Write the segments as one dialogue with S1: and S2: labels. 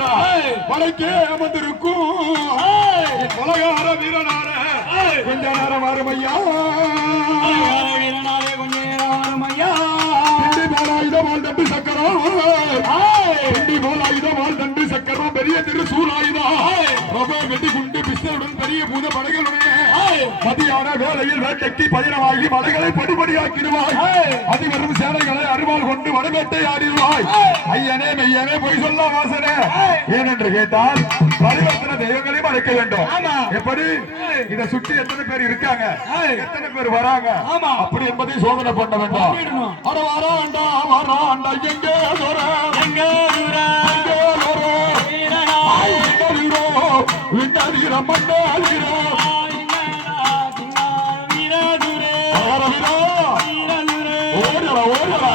S1: என்றால் மலைக்கே அமர்ந்திருக்கும். என் பலகார வீரனார. கொஞ்ச நேரம் வரும் ஐயா வீரனாரே கொஞ்ச நேரம் தண்டு சக்கரம். வெடி குண்டு பிஸ்தலுடன் பெரிய பூத படைகளுடன் மதியான வேளையில் வேட்டைக்கு பயணமாகி மலைகளை படுபடியாக்கிடுவாய். அதிவரும் சேனைகளை அருவாள் கொண்டு வடவேட்டை ஆடிடுவாய் ஐயனே மெய்யனே பொய் சொல்ல வாசனே. ஏனென்று கேட்டால் பரிவர்த்தன தெய்வங்களையும் அழைக்க வேண்டும். எப்படி? இதை சுற்றி எத்தனை பேர் இருக்காங்க? எத்தனை பேர் வராங்க? அப்படி என்பதை சோதனை பண்ண வேண்டும். வராண்டா எங்கே தோற? எங்கே தூர எங்கே? விண்ணாதீர மண்ணாதீர வர வீரா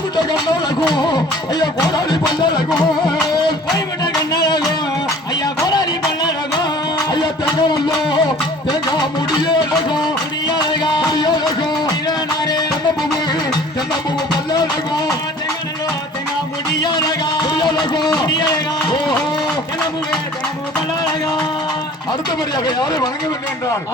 S1: ஓய்விட்ட கண்ணழகும் ஐயா கோடாரி பல்லழகும் ஐயா தேங்காவல்லோ தேங்காய் முடியழகும் முடியழகும் தென்னம்பூவு தென்னம்பூவு பல்லழகும் முடியழகும் ஓஹோ. அடுத்தபடியாக யாரை வணங்க வேண்டும் என்றால்